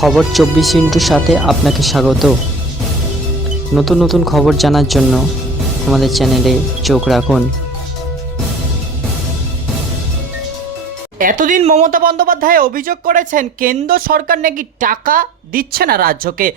খবর চব্বিশ ইন্টুর সাথে আপনাকে স্বাগত। নতুন নতুন খবর জানার জন্য আমাদের চ্যানেলে চোখ রাখুন। এতদিন মমতা বন্দ্যোপাধ্যায় অভিযোগ করেছেন, কেন্দ্র সরকার নাকি টাকা দিচ্ছে না রাজ্যকে।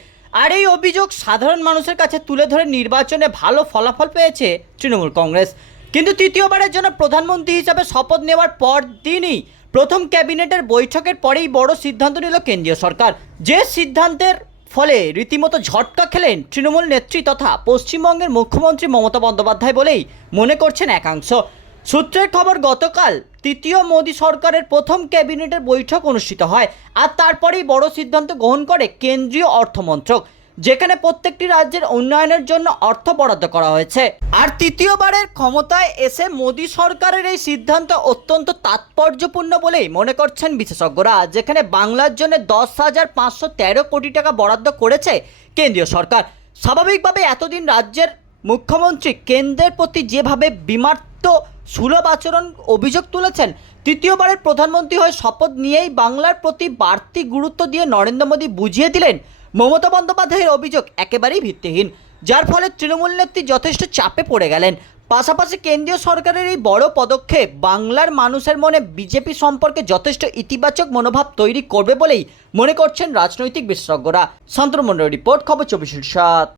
আর এই অভিযোগ সাধারণ মানুষের কাছে তুলে ধরে নির্বাচনে ভালো ফলাফল পেয়েছে তৃণমূল কংগ্রেস। কিন্তু তৃতীয়বারের জন্য প্রধানমন্ত্রী হিসাবে শপথ নেওয়ার পর দিনই প্রথম ক্যাবিনেটের বৈঠকের পরেই বড় সিদ্ধান্ত নিল কেন্দ্রীয় সরকার। যে সিদ্ধান্তের ফলে রীতিমতো ঝটকা খেলেন তৃণমূল নেত্রী তথা পশ্চিমবঙ্গের মুখ্যমন্ত্রী মমতা বন্দ্যোপাধ্যায় বলেই মনে করছেন একাংশ। সূত্রের খবর, গতকাল তৃতীয় মোদী সরকারের প্রথম ক্যাবিনেটের বৈঠক অনুষ্ঠিত হয় আর তারপরেই বড় সিদ্ধান্ত গ্রহণ করে কেন্দ্রীয় অর্থমন্ত্রক। যেখানে প্রত্যেকটি রাজ্যের উন্নয়নের জন্য অর্থ বরাদ্দ করা হয়েছে। আর তৃতীয়বারের ক্ষমতায় এসে মোদী সরকারের এই সিদ্ধান্ত অত্যন্ত তাৎপর্যপূর্ণ বলেই মনে করছেন বিশেষজ্ঞরা, যেখানে বাংলার জন্য দশ হাজার পাঁচশো তেরো কোটি টাকা বরাদ্দ করেছে কেন্দ্রীয় সরকার। স্বাভাবিকভাবে এতদিন রাজ্যের মুখ্যমন্ত্রী কেন্দ্রের প্রতি যেভাবে বিমার্ত সুলভ আচরণ অভিযোগ তুলেছেন, তৃতীয়বারের প্রধানমন্ত্রী হয়ে শপথ নিয়েই বাংলার প্রতি বাড়তি গুরুত্ব দিয়ে নরেন্দ্র মোদী বুঝিয়ে দিলেন মমতা বন্দ্যোপাধ্যায়ের অভিযোগ একেবারেই ভিত্তিহীন, যার ফলে তৃণমূল নেত্রী যথেষ্ট চাপে পড়ে গেলেন। পাশাপাশি কেন্দ্রীয় সরকারের এই বড় পদক্ষেপ বাংলার মানুষের মনে বিজেপি সম্পর্কে যথেষ্ট ইতিবাচক মনোভাব তৈরি করবে বলেই মনে করছেন রাজনৈতিক বিশেষজ্ঞরা। সন্ত্রমন্ডল রিপোর্ট, খবর চব্বিশ সাত।